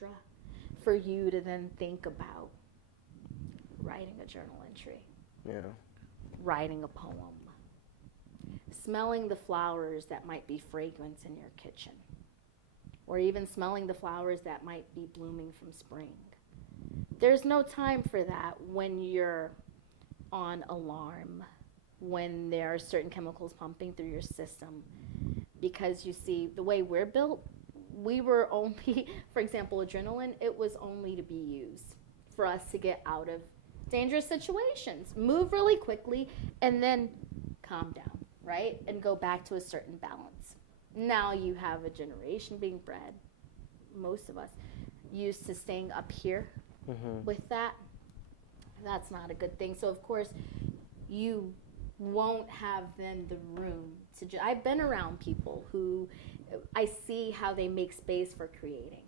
extra for you to then think about writing a journal entry, writing a poem, smelling the flowers that might be fragrant in your kitchen, or even smelling the flowers that might be blooming from spring. There's no time for that when you're on alarm, when there are certain chemicals pumping through your system. Because you see, the way we're built, we were only, for example, adrenaline, it was only to be used for us to get out of dangerous situations, move really quickly, and then calm down, right? And go back to a certain balance. Now you have a generation being bred, most of us, used to staying up here with that. That's not a good thing. So, of course, you won't have then the room to I've been around people who I see how they make space for creating,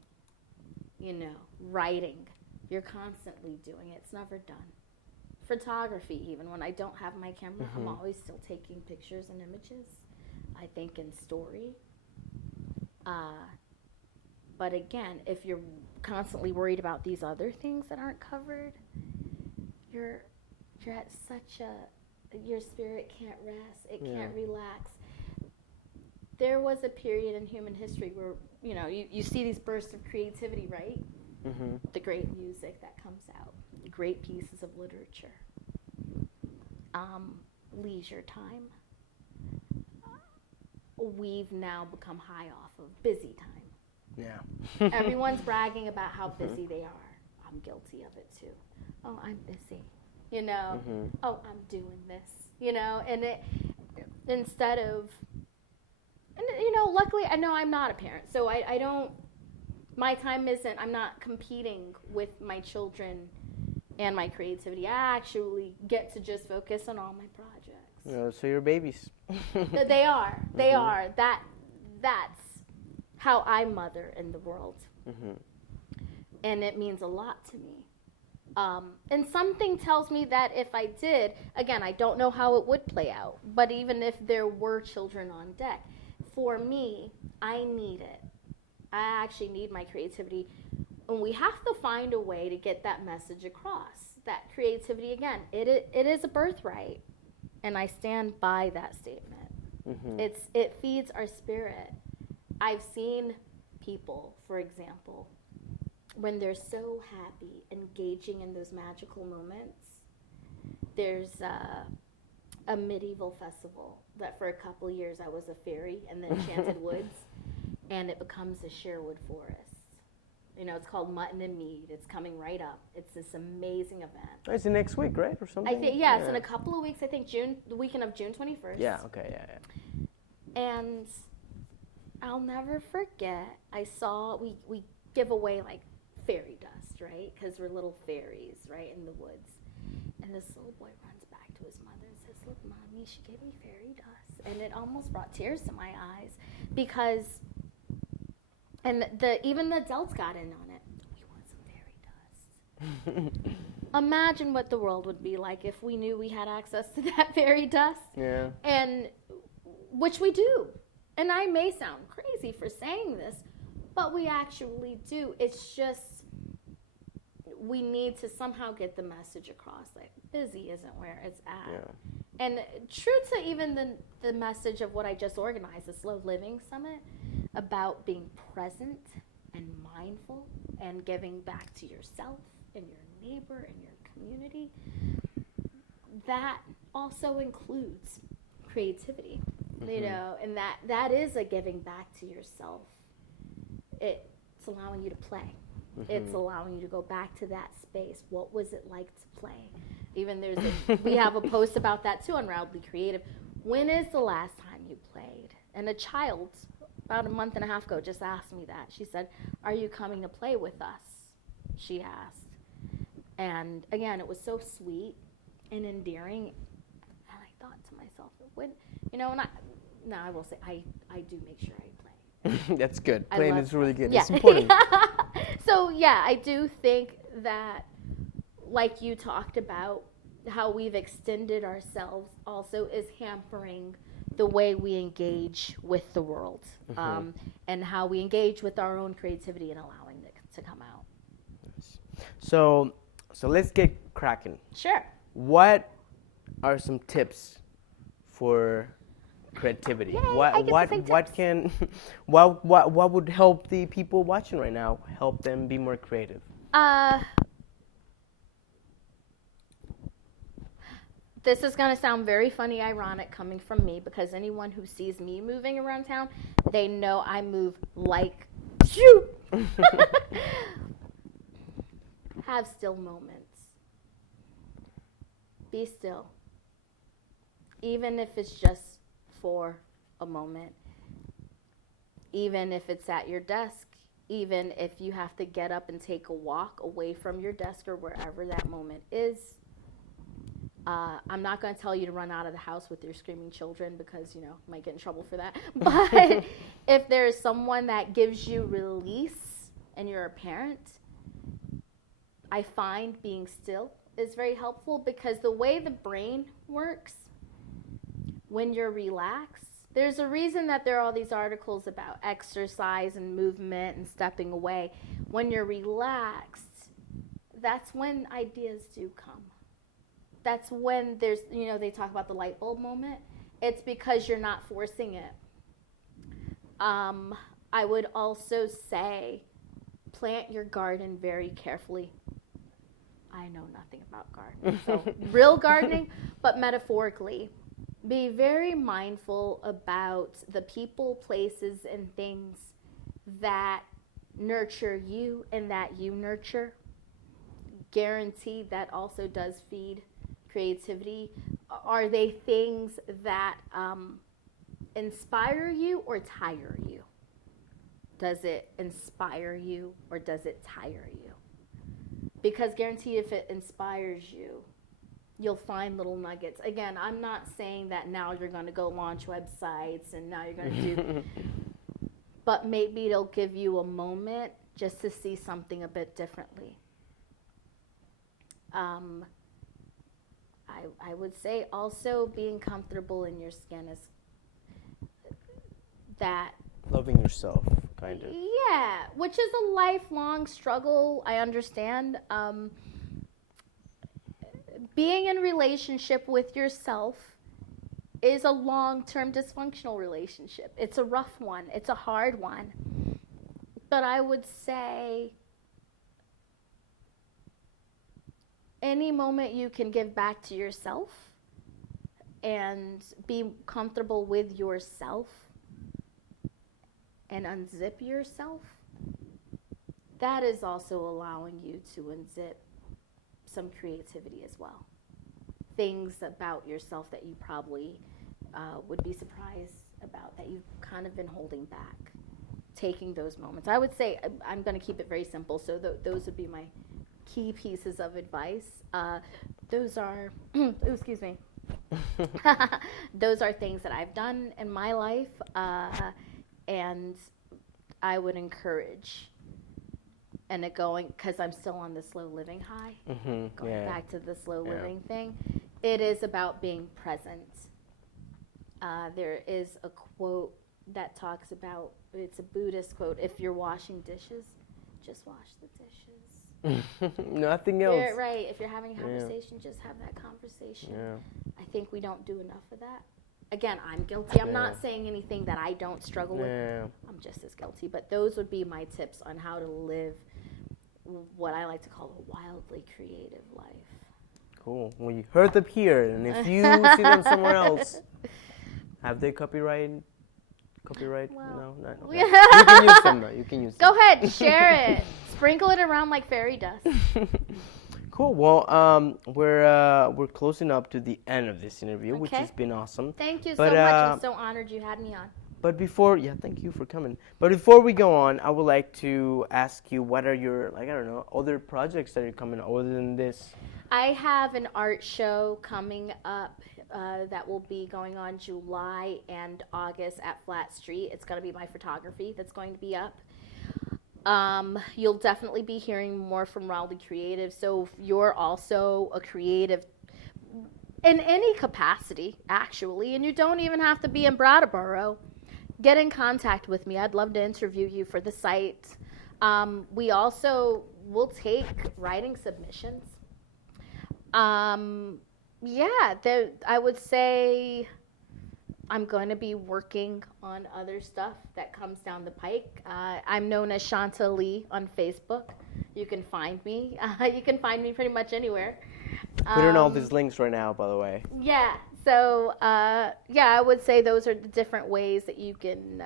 writing. You're constantly doing it. It's never done. Photography, even when I don't have my camera, I'm always still taking pictures and images. I think in story. But again, if you're constantly worried about these other things that aren't covered, you're at such your spirit can't rest. It can't relax. There was a period in human history where, you see these bursts of creativity, right? The great music that comes out, great pieces of literature, leisure time. We've now become high off of busy time. Yeah. Everyone's bragging about how busy they are. I'm guilty of it too. Oh, I'm busy. Oh, I'm doing this. And it, instead of, luckily, I know I'm not a parent, so I don't, my time isn't, I'm not competing with my children and my creativity. I actually get to just focus on all my projects. So you're babies. They are. They are. That's how I mother in the world. And it means a lot to me. And something tells me that if I did, again, I don't know how it would play out, but even if there were children on deck, for me, I need it. I actually need my creativity. And we have to find a way to get that message across. That creativity, again, it is a birthright. And I stand by that statement. It feeds our spirit. I've seen people, for example, when they're so happy, engaging in those magical moments. There's a medieval festival that for a couple of years I was a fairy in the Enchanted Woods, and it becomes a Sherwood forest. It's called Mutton and Mead. It's coming right up. It's this amazing event. Oh, it's next week, right, or something? I think it's in a couple of weeks. I think the weekend of June 21st. Yeah. Okay. Yeah. And I'll never forget. I saw we give away like fairy dust, right? Because we're little fairies, right, in the woods. And this little boy runs back to his mother and says, "Look, Mommy, she gave me fairy dust." And it almost brought tears to my eyes because, and even the adults got in on it. We want some fairy dust. Imagine what the world would be like if we knew we had access to that fairy dust. Yeah. And which we do. And I may sound crazy for saying this, but we actually do. It's just we need to somehow get the message across. Like, busy isn't where it's at. Yeah. And true to even the message of what I just organized, the Slow Living Summit, about being present and mindful and giving back to yourself and your neighbor and your community, that also includes creativity. And that is a giving back to yourself. It's allowing you to play. It's allowing you to go back to that space. What was it like to play? Even we have a post about that too on Roundly Creative. When is the last time you played? And a child about a month and a half ago just asked me that. She said, "Are you coming to play with us?" She asked. And again, it was so sweet and endearing. And I thought to myself, I will say, I do make sure I play. That's good. Playing is really good. Yeah. It's important. So, yeah, I do think that, like you talked about, how we've extended ourselves also is hampering the way we engage with the world, and how we engage with our own creativity and allowing it to come out. So let's get cracking. Sure. What are some tips for creativity? Yay, what I get to say what tips. can what would help the people watching right now help them be more creative? This is going to sound very funny, ironic coming from me, because anyone who sees me moving around town, they know I move like shoo. Have still moments. Be still. Even if it's just for a moment. Even if it's at your desk. Even if you have to get up and take a walk away from your desk or wherever that moment is. I'm not going to tell you to run out of the house with your screaming children because, you might get in trouble for that. But if there's someone that gives you release and you're a parent, I find being still is very helpful because the way the brain works, when you're relaxed, there's a reason that there are all these articles about exercise and movement and stepping away. When you're relaxed, that's when ideas do come. That's when there's, they talk about the light bulb moment. It's because you're not forcing it. I would also say plant your garden very carefully. I know nothing about gardening, so real gardening, but metaphorically. Be very mindful about the people, places, and things that nurture you and that you nurture. Guaranteed that also does feed creativity. Are they things that inspire you or tire you? Does it inspire you or does it tire you? Because guarantee if it inspires you, you'll find little nuggets. Again, I'm not saying that now you're going to go launch websites and now you're going to do, but maybe it'll give you a moment just to see something a bit differently. I would say also being comfortable in your skin is that. Loving yourself, kind of. Yeah, which is a lifelong struggle, I understand. Being in relationship with yourself is a long-term dysfunctional relationship. It's a rough one. It's a hard one. But I would say any moment you can give back to yourself and be comfortable with yourself and unzip yourself, that is also allowing you to unzip some creativity as well. Things about yourself that you probably would be surprised about that you've kind of been holding back. Taking those moments. I would say, I'm going to keep it very simple, so those would be my key pieces of advice. Those are, excuse me, those are things that I've done in my life, and I would encourage, and because I'm still on the slow living high, going back to the slow living thing, it is about being present. There is a quote that talks about, it's a Buddhist quote, if you're washing dishes, just wash the dishes. Nothing else. Right. If you're having a conversation, just have that conversation. Yeah. I think we don't do enough of that. Again, I'm guilty. I'm not saying anything that I don't struggle with. I'm just as guilty. But those would be my tips on how to live what I like to call a wildly creative life. Cool. Well, you heard them here, and if you see them somewhere else, have they copyright? Well, No, not. Okay. You can use them. You can use them. Go ahead, share it. Sprinkle it around like fairy dust. Cool. Well, we're closing up to the end of this interview, which has been awesome. Thank you so much. I'm so honored you had me on. But thank you for coming. But before we go on, I would like to ask you, what are your, other projects that are coming other than this? I have an art show coming up that will be going on July and August at Flat Street. It's going to be my photography that's going to be up. You'll definitely be hearing more from Wildly Creative. So if you're also a creative in any capacity, actually, and you don't even have to be in Brattleboro, get in contact with me. I'd love to interview you for the site. We also will take writing submissions. Yeah, I would say I'm going to be working on other stuff that comes down the pike. I'm known as Shanta Lee on Facebook. You can find me. You can find me pretty much anywhere. Put in all these links right now, by the way. Yeah. So, yeah, I would say those are the different ways that you can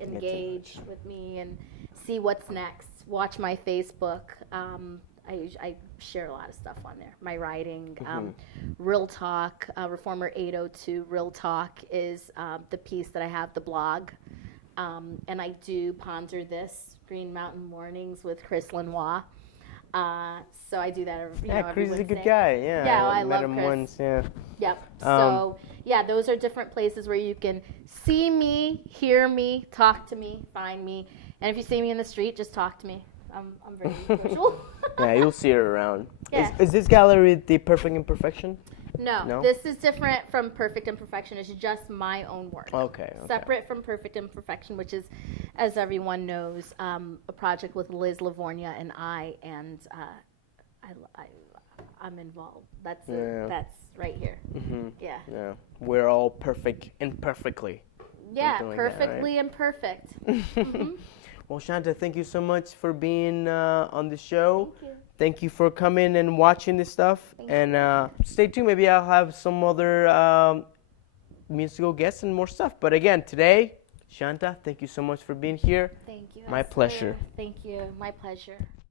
engage with me and see what's next. Watch my Facebook. I share a lot of stuff on there. My writing, Real Talk, Reformer 802. Real Talk is the piece that I have, the blog, and I do Ponder This, Green Mountain Mornings with Chris Lenoir. So I do that every Chris is a Wednesday. good guy. Yeah, Yeah, I met love him Chris. once. Yeah. Yep. So yeah, those are different places where you can see me, hear me, talk to me, find me, and if you see me in the street, just talk to me. I'm very visual. Yeah, you'll see her around. Yeah. Is this gallery the Perfect Imperfection? No, this is different from Perfect Imperfection. It's just my own work. Okay. Separate from Perfect Imperfection, which is, as everyone knows, a project with Liz Livornia and I'm involved. That's right here. Mm-hmm. Yeah. Yeah. We're all perfect imperfectly. Yeah, Something like perfectly that, imperfect. Well, Shanta, thank you so much for being on the show. Thank you. Thank you for coming and watching this stuff. And stay tuned. Maybe I'll have some other musical guests and more stuff. But again, today, Shanta, thank you so much for being here. Thank you. My Esther. pleasure. Thank you. My pleasure.